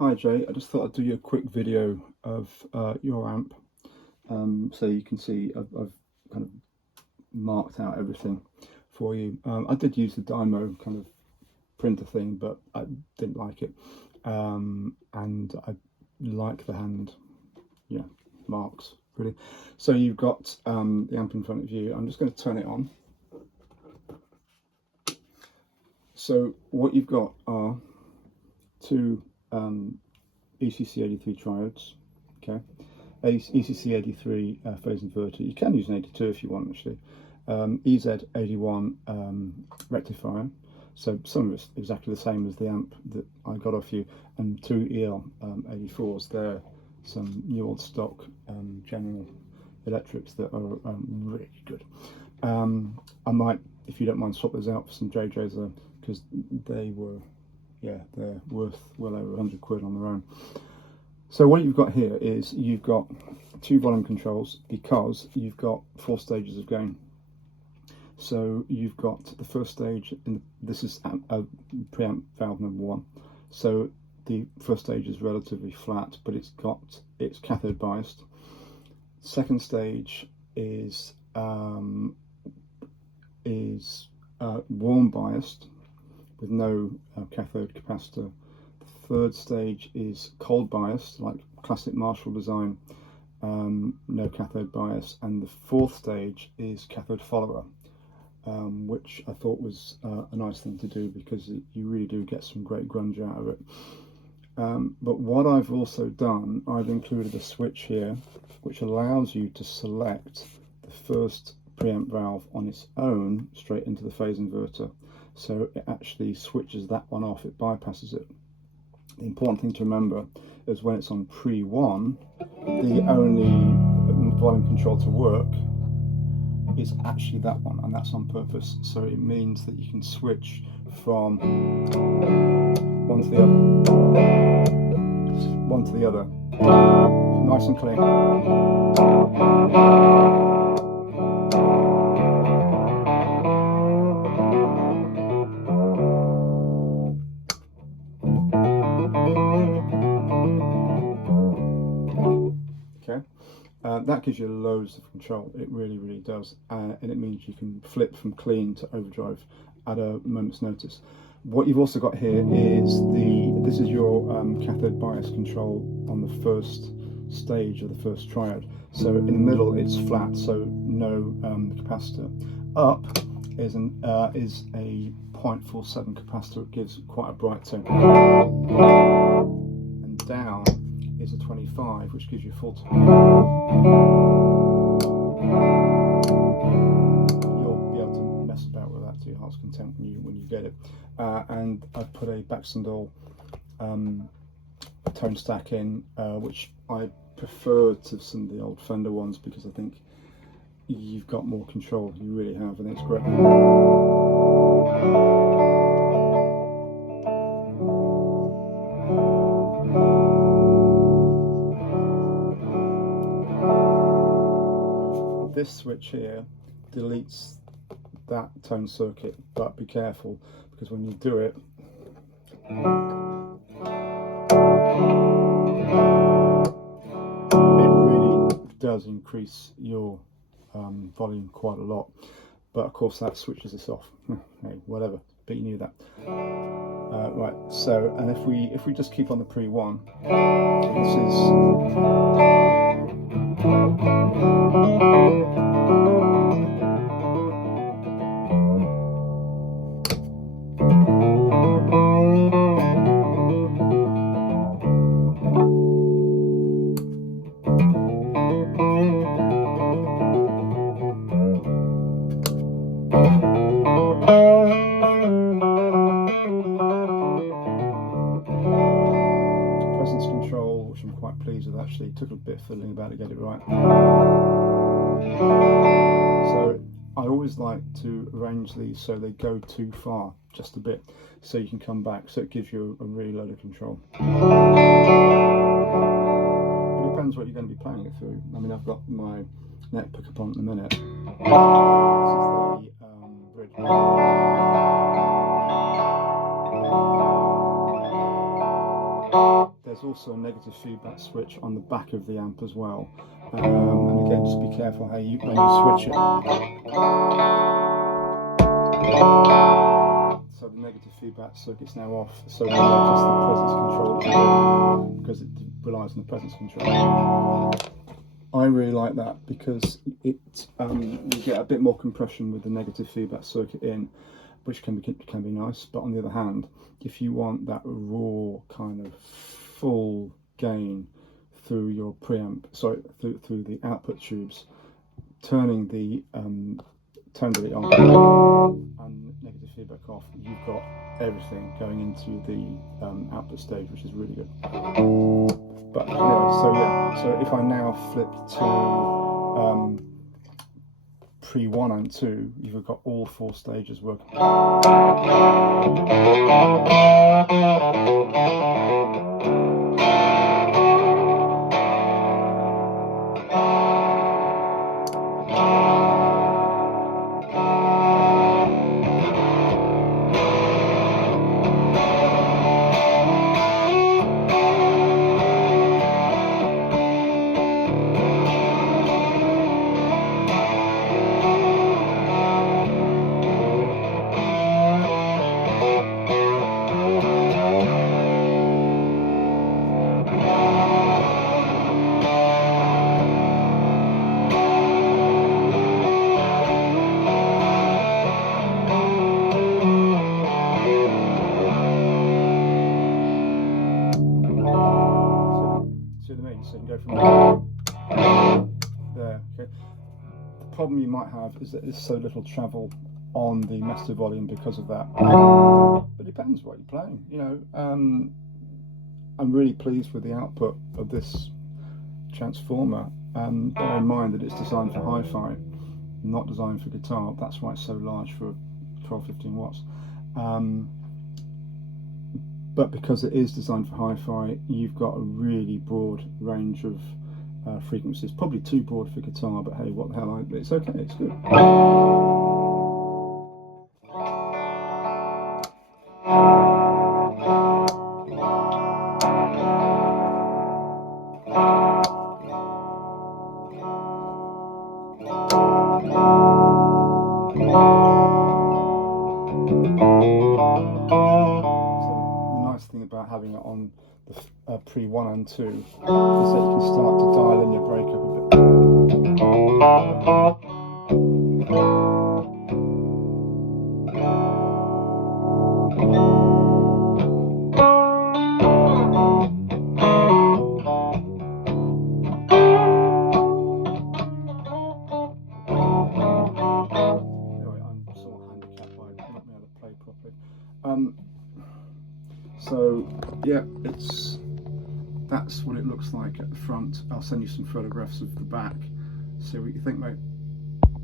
Hi Jay, I just thought I'd do you a quick video of your amp, so you can see I've kind of marked out everything for you. I did use the Dymo kind of printer thing, but I didn't like it, and I like the hand, marks really. So you've got the amp in front of you. I'm just going to turn it on. So what you've got are two ECC83 triodes, okay, ECC83 phase inverter. You can use an 82 if you want, actually. EZ81 rectifier, so some of it's exactly the same as the amp that I got off you, and two EL84s. They're some new old stock General Electrics that are really good. I might, if you don't mind, swap those out for some JJs because they were, yeah, they're worth well over 100 quid on their own. So what you've got here is you've got two volume controls because you've got 4 stages of gain. So you've got the first stage, this is a preamp valve number 1. So the first stage is relatively flat, but it's cathode biased. Second stage is warm biased with no cathode capacitor. The third stage is cold biased, like classic Marshall design, no cathode bias. And the fourth stage is cathode follower, which I thought was a nice thing to do because you really do get some great grunge out of it. But what I've also done, I've included a switch here which allows you to select the first preamp valve on its own straight into the phase inverter. So it actually switches that one off, it bypasses it. The important thing to remember is when it's on pre-1, the only volume control to work is actually that one, and that's on purpose. So it means that you can switch from one to the other, nice and clean. Okay, that gives you loads of control. It really does, and it means you can flip from clean to overdrive at a moment's notice. What you've also got here is this is your cathode bias control on the first stage of the first triode. So in the middle it's flat, so no capacitor. Up is a 0.47 capacitor. It gives quite a bright tone. And down is a 25, which gives you full tone. You'll be able to mess about with that to your heart's content when you get it. And I've put a Baxendall tone stack in, which I prefer to some of the old Fender ones because I think you've got more control. You really have, and it's great. This switch here deletes that tone circuit, but be careful because when you do it, it really does increase your volume quite a lot. But of course that switches this off. Hey, whatever, but you knew that. Right, so, and if we just keep on the pre-1, this presence control, which I'm quite pleased with actually. It took a bit of fiddling about to get it right. So I always like to arrange these so they go too far, just a bit, so you can come back, so it gives you a really load of control. It depends what you're going to be playing it through. I mean, I've got my neck pickup on in a minute. This is the bridge. there's also a negative feedback switch on the back of the amp as well. And again, just be careful when you switch it. So the negative feedback circuit's now off, so we notice the presence control because it relies on the presence control. I really like that because you get a bit more compression with the negative feedback circuit in, which can be nice. But on the other hand, if you want that raw kind of full gain through your preamp, through the output tubes, turning the tone delay on and negative feedback off, you've got everything going into the output stage, which is really good. But anyway, so yeah, so if I now flip to pre 1 and 2, you've got all 4 stages working. So you can go from there. Okay. The problem you might have is that there's so little travel on the master volume because of that. But it depends what you're playing. You know, I'm really pleased with the output of this transformer. Bear in mind that it's designed for hi-fi, not designed for guitar. That's why it's so large for 12-15 watts. But because it is designed for hi-fi, you've got a really broad range of frequencies. Probably too broad for guitar, but hey, what the hell, it's okay, it's good. Thing about having it on the pre 1 and 2 is that you can start to dial in your breakup a bit. Anyway, I'm somewhat handicapped by not being able to play properly. So yeah, that's what it looks like at the front. I'll send you some photographs of the back. See what you think, mate.